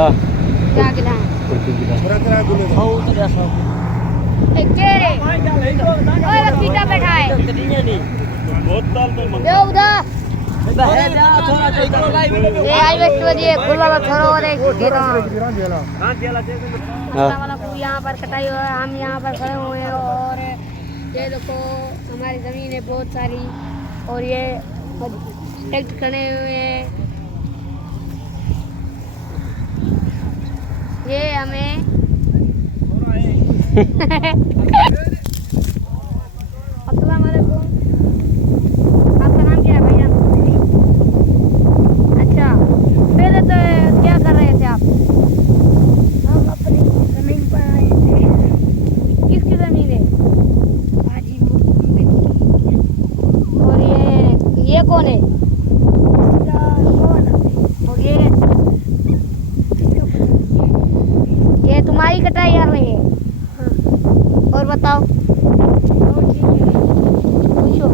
गिला क्या गिला है खाओ तो जैसा ए केरे ओए पीटा बैठा है बोतल में दे उधर है जा थोड़ा ये आई वेस्ट बजे खुला छोरो रे गिरा वाला को यहाँ पर कटाई हुआ है। हम यहाँ पर खड़े हुए हैं और ये देखो हमारी ज़मीन है बहुत सारी और ये ट्रैक्टर खड़े हुए हैं। ये हमें अस्सलाम वालेकुम। आपका नाम क्या है भैया? अच्छा पहले तो क्या कर रहे थे आप? हम अपनी ज़मीन पर आए थे। किसकी ज़मीन है? हाजी मोहम्मद की। और ये कौन है? और ये तुम्हारी कटाई कर रही है? हाँ। और बताओ पूछो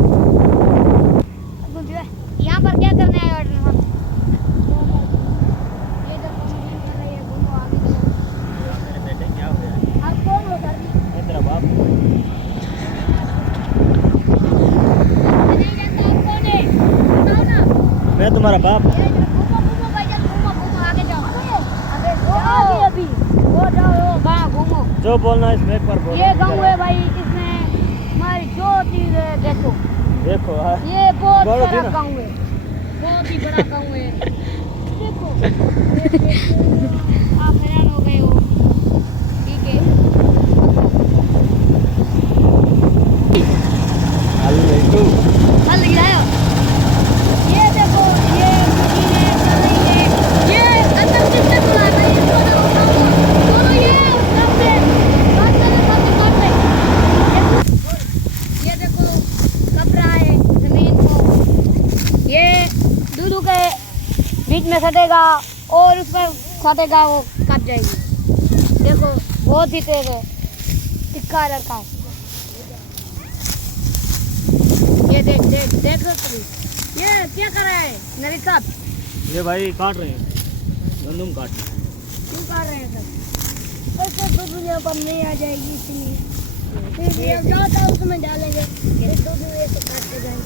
यहाँ पर क्या करने आए ऑर्डर हम? ये जो कंप्लेन कर रही है घूमो आगे चलो। मेरे बेटे क्या हो गया? आप कौन हो सर? तेरा बाप मैं नहीं जानता आप कौन है बताओ ना। मैं तुम्हारा बाप घूमो घूमो भाईजान घूमो घूमो आगे जाओ आगे जाओ अभी वो जाओ वहाँ घूमो। जो बोलना है इसमें एक बार बोलो। ये गाँव है भाई इसमें हमारी जो चीज़ है देखो देखो हाँ। ये बहुत बोलो बड़ा ना। गाँव है बहुत ही बड़ा गाँव है देखो आप हैरान हो गए हो ठीक है। हल गिरायो ये देखो ये मशीनें चल रही है ये अंदर किसने बुलाया था इसको देखो दोनों ये सामने सामने ये देखो कब रहा है जमीन को ये दूधू के बीच में सटेगा और उस पर सटेगा वो कट जाएगी। देखो बहुत ही तेज है टिक्का लड़का ये देख देख देख सकते ये क्या कर रहा है नरी साहब? ये भाई काट रहे हैं गंदम काट रहे हैं। क्यों कर रहे हैं सर? ऐसे तो दुनिया पर नहीं आ जाएगी इसलिए फिर ये ज़्यादा उसमें डालेंगे फिर तो ऐसे काटते जाएंगे।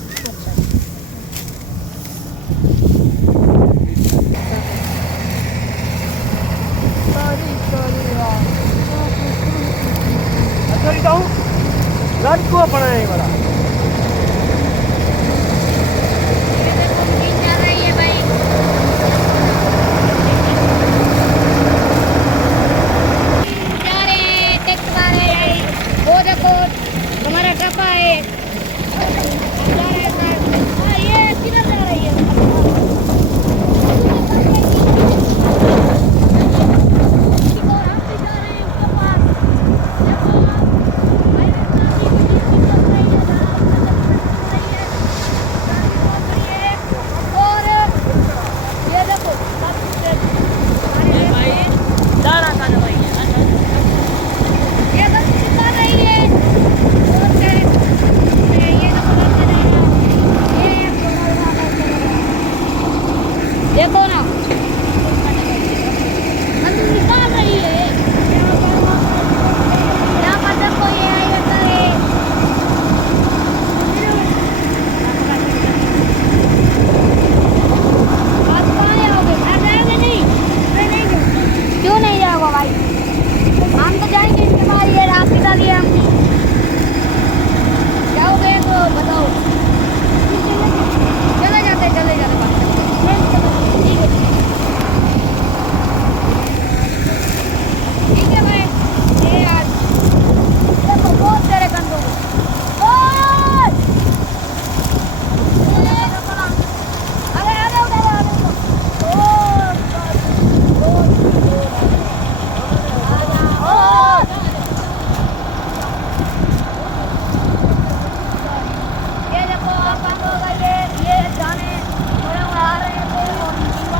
लड़को पड़ा है बड़ा